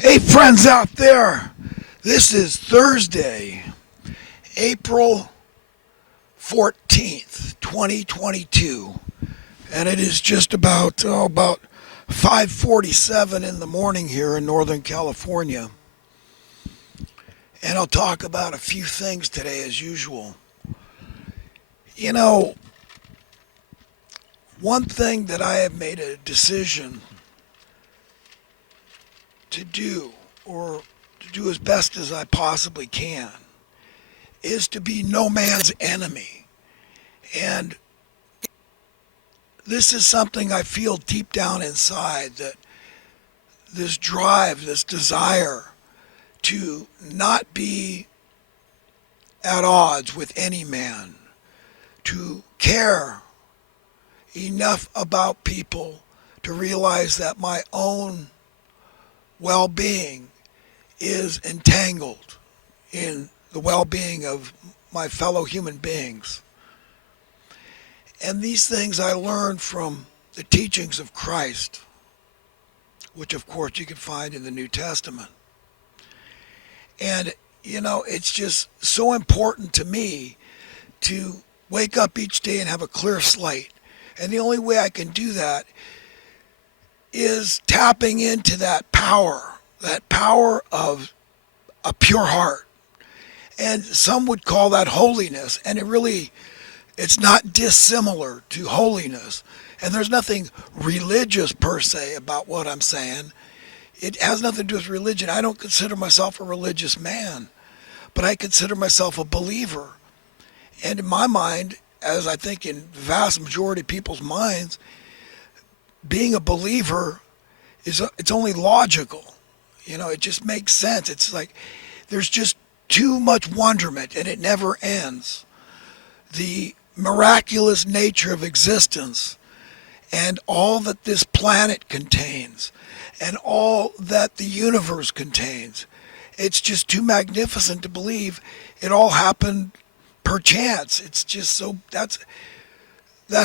Hey, friends out there, this is Thursday, April 14th, 2022, and it is just about 5:47 in the morning here in Northern California. And I'll talk about a few things today as usual. You know, one thing that I have made a decision to do, or to do as best as I possibly can, is to be no man's enemy. And this is something I feel deep down inside, that this drive, this desire to not be at odds with any man, to care enough about people to realize that my own well being is entangled in the well being of my fellow human beings. And these things I learned from the teachings of Christ, which of course you can find in the New Testament. And, it's just so important to me to wake up each day and have a clear slate. And the only way I can do that is tapping into that power of a pure heart. And some would call that holiness. And it's not dissimilar to holiness. And there's nothing religious per se about what I'm saying. It has nothing to do with religion. I don't consider myself a religious man, but I consider myself a believer. And in my mind, as I think in the vast majority of people's minds, being a believer it's only logical. It just makes sense. It's like there's just too much wonderment and it never ends. The miraculous nature of existence and all that this planet contains and all that the universe contains. It's just too magnificent to believe it all happened per chance. It's just that's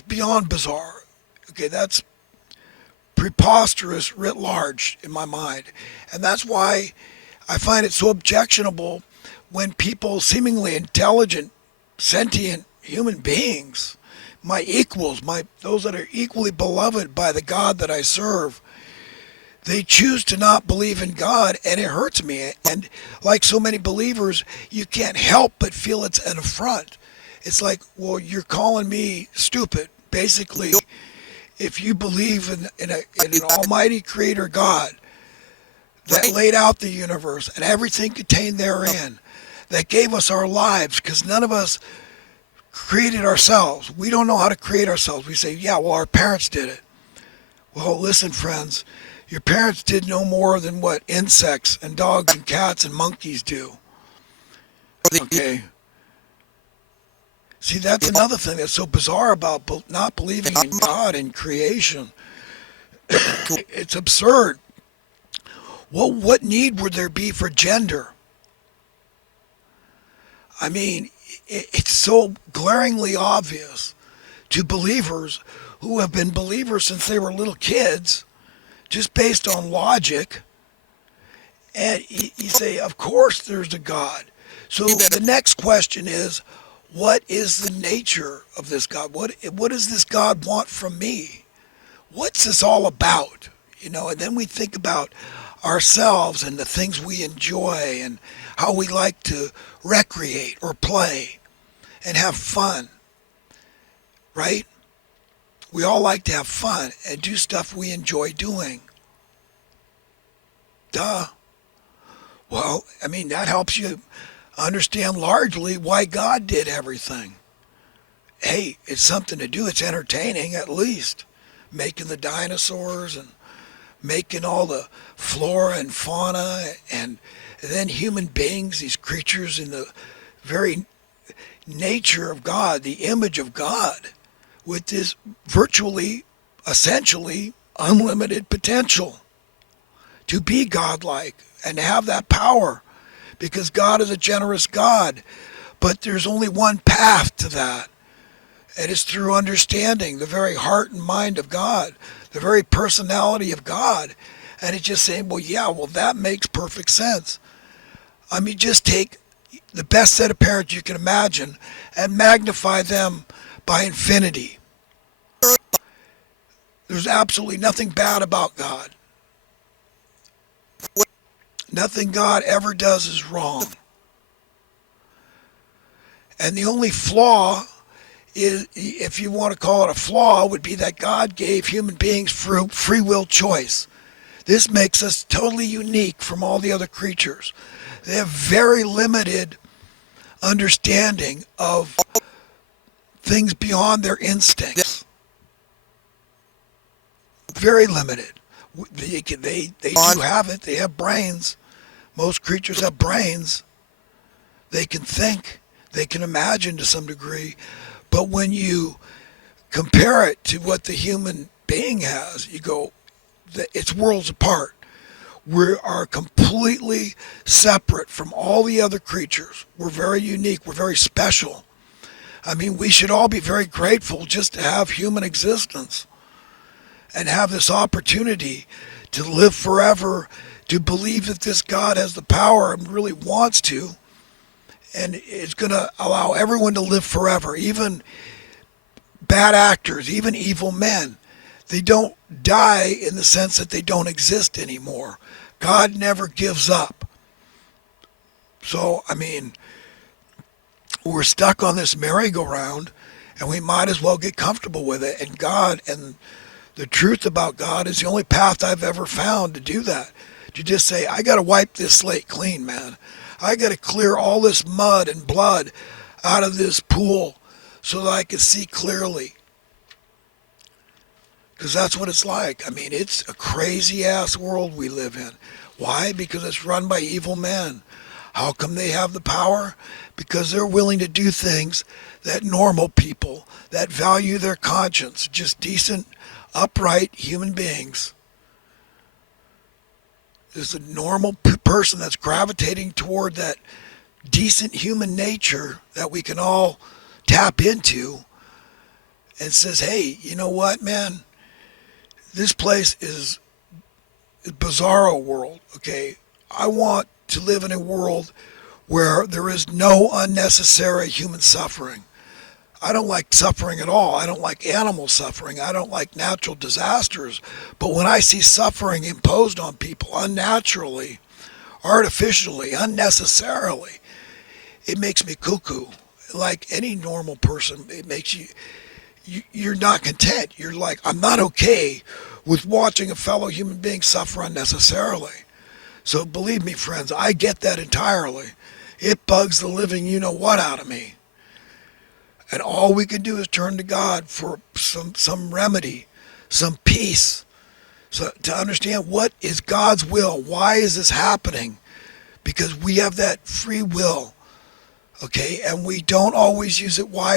beyond bizarre. Okay, that's preposterous writ large in my mind. And that's why I find it so objectionable when people, seemingly intelligent, sentient human beings, my equals, those that are equally beloved by the God that I serve, they choose to not believe in God, and it hurts me. And like so many believers, you can't help but feel it's an affront. It's like, well, you're calling me stupid. Basically, if you believe in an almighty creator God that laid out the universe and everything contained therein, that gave us our lives, because none of us created ourselves. We don't know how to create ourselves. We say, yeah, well, our parents did it. Well, listen, friends, your parents did no more than what insects and dogs and cats and monkeys do. Okay. See, that's another thing that's so bizarre about not believing in God and creation. It's absurd. Well, what need would there be for gender? I mean, it's so glaringly obvious to believers who have been believers since they were little kids, just based on logic. And you say, of course there's a God. So the next question is, what is the nature of this God? What does this God want from me? What's this all about? And then we think about ourselves and the things we enjoy and how we like to recreate or play and have fun, right? We all like to have fun and do stuff we enjoy doing. Duh. Well, that helps you understand largely why God did everything. Hey, it's something to do. It's entertaining, at least. Making the dinosaurs and making all the flora and fauna, and then human beings, these creatures in the very nature of God, the image of God, with this virtually, essentially unlimited potential to be godlike and to have that power, because God is a generous God. But there's only one path to that, and it's through understanding the very heart and mind of God, the very personality of God. And it's just saying, well, yeah, well, that makes perfect sense. I mean, just take the best set of parents you can imagine and magnify them by infinity. There's absolutely nothing bad about God. Nothing God ever does is wrong. And the only flaw is, if you want to call it a flaw, would be that God gave human beings free will choice. This makes us totally unique from all the other creatures. They have very limited understanding of things beyond their instincts. Very limited. They do have it. They have brains. Most creatures have brains. They can think. They can imagine to some degree. But when you compare it to what the human being has, you go, it's worlds apart. We are completely separate from all the other creatures. We're very unique. We're very special. I mean, we should all be very grateful just to have human existence and have this opportunity to live forever, to believe that this God has the power and really wants to, and is going to allow everyone to live forever, even bad actors, even evil men. They don't die in the sense that they don't exist anymore. God never gives up. So, I mean, we're stuck on this merry-go-round, and we might as well get comfortable with it. And God, and the truth about God is the only path I've ever found to do that. To just say, I got to wipe this slate clean, man. I got to clear all this mud and blood out of this pool so that I can see clearly. Because that's what it's like. I mean, it's a crazy-ass world we live in. Why? Because it's run by evil men. How come they have the power? Because they're willing to do things that normal people, that value their conscience, just decent, upright human beings, is a normal person that's gravitating toward that decent human nature that we can all tap into, and says, hey, you know what, man? This place is a bizarro world, okay? I want to live in a world where there is no unnecessary human suffering. I don't like suffering at all. I don't like animal suffering. I don't like natural disasters. But when I see suffering imposed on people unnaturally, artificially, unnecessarily, it makes me cuckoo. Like any normal person, it makes you're not content. You're like, I'm not okay with watching a fellow human being suffer unnecessarily. So believe me, friends, I get that entirely. It bugs the living you-know-what out of me. And all we can do is turn to God for some remedy, some peace, so to understand what is God's will. Why is this happening? Because we have that free will, okay? And we don't always use it wisely.